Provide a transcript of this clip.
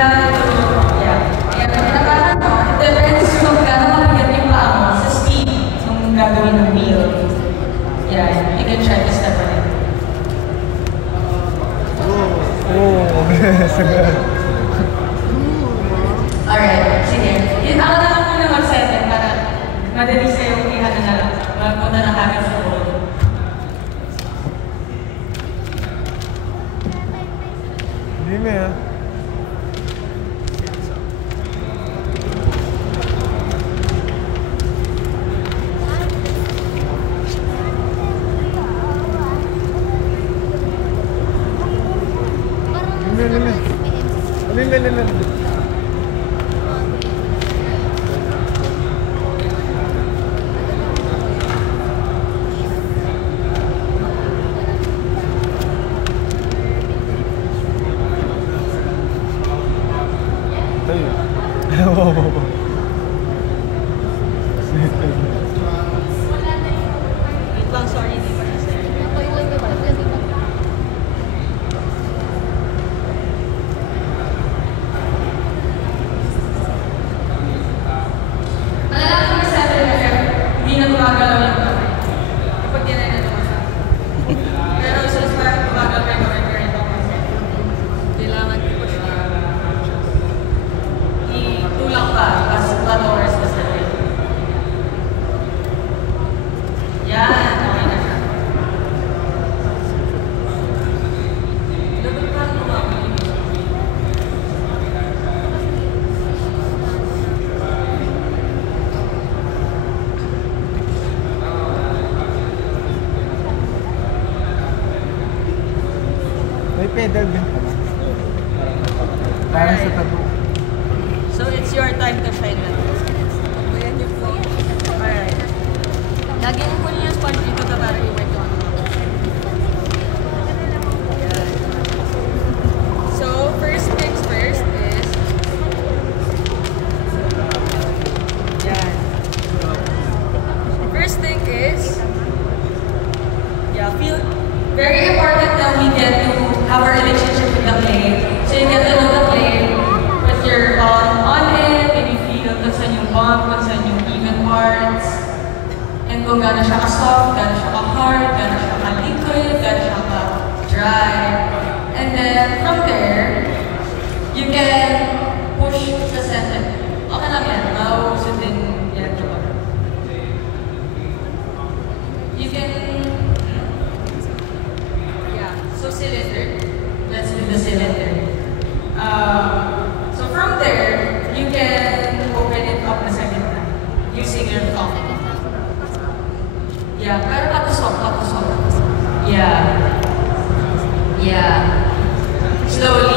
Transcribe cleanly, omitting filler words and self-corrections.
Yeah, yeah. Pinakahan mo, it depends kung gaano mabigat yung paa mo sa speed ng gagawin ng wheel. Yeah, you can try to step on it. Alright, sige. Ako na lang muna mag-settle para madali sa'yo kung iha na lang. Magpunta na kagad sa bowl. Dime ah. Lime. Pedal din pala. Parang sa tattoo. So it's your time to shine na. Ayan yung flow. Alright. Lagi mo kunin yung sponge dito para i-work on. So first things first is yan. First thing is feel very important that we get to have a relationship with the clay. So you get to know the clay, put your on it, maybe feel kung saan yung bump, kung saan yung even parts, and kung gano'n siya ka-soft, gano'n siya ka-hard, gano'n siya ka-liquid, gano'n siya ka-dry. And then from there, you can push sa center. Okay lang yan, mauusod din yan ito. You can cylinder. Let's do the cylinder. So from there, you can open it up na second time using your thumb. Yeah, pero patusok. Yeah. Slowly.